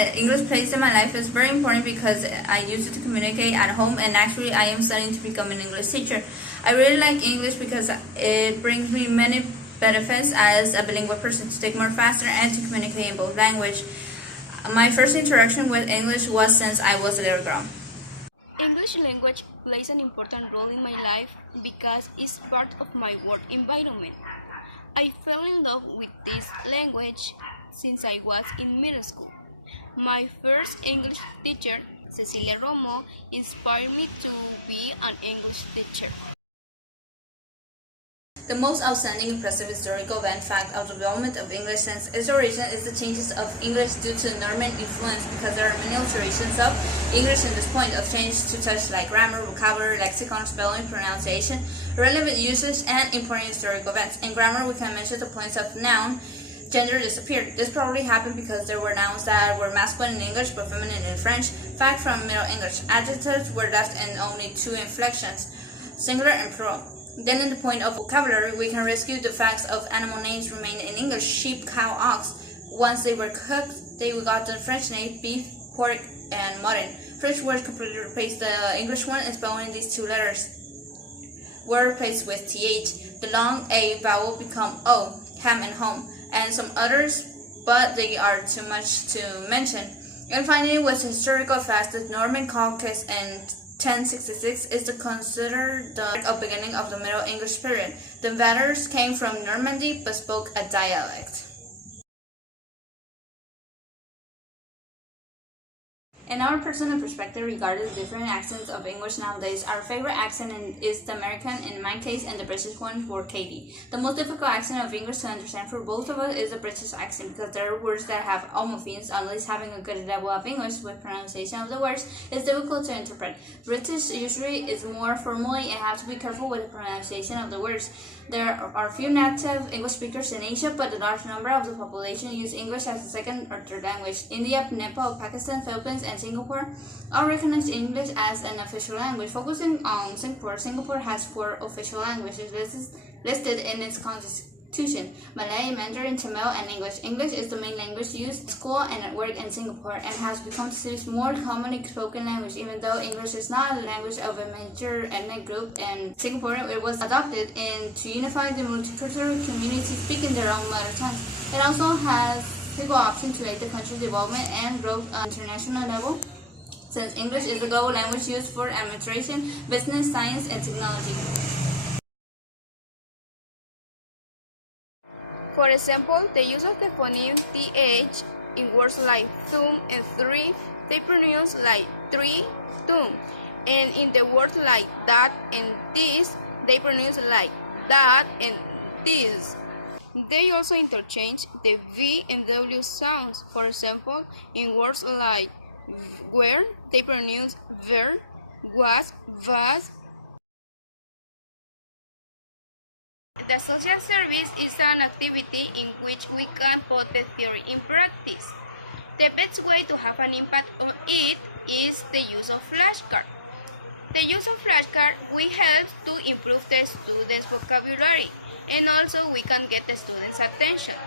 that English plays in my life is very important because I use it to communicate at home, and actually I am studying to become an English teacher. I really like English because it brings me many benefits as a bilingual person to take more faster and to communicate in both language. My first interaction with English was since I was a little girl. English language plays an important role in my life because it's part of my work environment. I fell in love with this language since I was in middle school. My first English teacher, Cecilia Romo, inspired me to be an English teacher. The most outstanding impressive historical event fact of the development of English since its origin is the changes of English due to Norman influence, because there are many alterations of English in this point of change to touch like grammar, vocabulary, lexicon, spelling, pronunciation, relevant usage, and important historical events. In grammar, we can mention the points of noun, gender disappeared. This probably happened because there were nouns that were masculine in English but feminine in French. Fact from Middle English. Adjectives were left in only two inflections, singular and plural. Then in the point of vocabulary, we can rescue the facts of animal names remained in English: sheep, cow, ox. Once they were cooked, they got the French name beef, pork, and mutton. French words completely replaced the English one, and spelling these two letters were replaced with th. The long A vowel become O, ham and home, and some others, but they are too much to mention. And finally, was historical fact that Norman Caucus in 1066 is considered the beginning of the Middle English period. The invaders came from Normandy but spoke a dialect. In our personal perspective regarding the different accents of English nowadays, our favorite accent is the American in my case, and the British one for Keydi. The most difficult accent of English to understand for both of us is the British accent, because there are words that have homophones. Unless having a good level of English with pronunciation of the words is difficult to interpret. British usually is more formally and have to be careful with the pronunciation of the words. There are few native English speakers in Asia, but a large number of the population use English as a second or third language. India, Nepal, Pakistan, Philippines, and Singapore all recognize English as an official language. Focusing on Singapore, Singapore has 4 official languages listed in its constitution: Malay, Mandarin, Tamil, and English. English is the main language used in school and at work in Singapore, and has become the city's more commonly spoken language. Even though English is not the language of a major ethnic group in Singapore, it was adopted to unify the multicultural community speaking their own mother tongue. It also has equal option to aid the country's development and growth on international level, since English is the global language used for administration, business, science, and technology. For example, the use of the phoneme th in words like thumb and three, they pronounce like three, thumb. And in the words like that and this, they pronounce like that and this. They also interchange the V and W sounds. For example, in words like where, they pronounce ver, was, vas. The social service is an activity in which we can put the theory in practice. The best way to have an impact on it is the use of flashcards. The use of flashcards will help to improve the students' vocabulary, and also we can get the students' attention.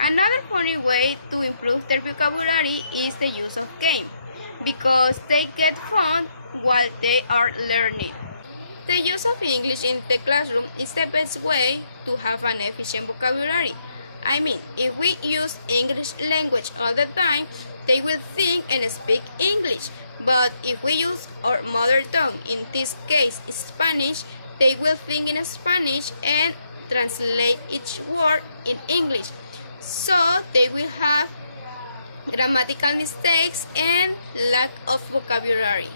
Another funny way to improve their vocabulary is the use of game, because they get fun while they are learning. The use of English in the classroom is the best way to have an efficient vocabulary. I mean, if we use English language all the time, they will think and speak English. But if we use our mother tongue, in this case Spanish, they will think in Spanish and translate each word in English. So they will have grammatical mistakes and lack of vocabulary.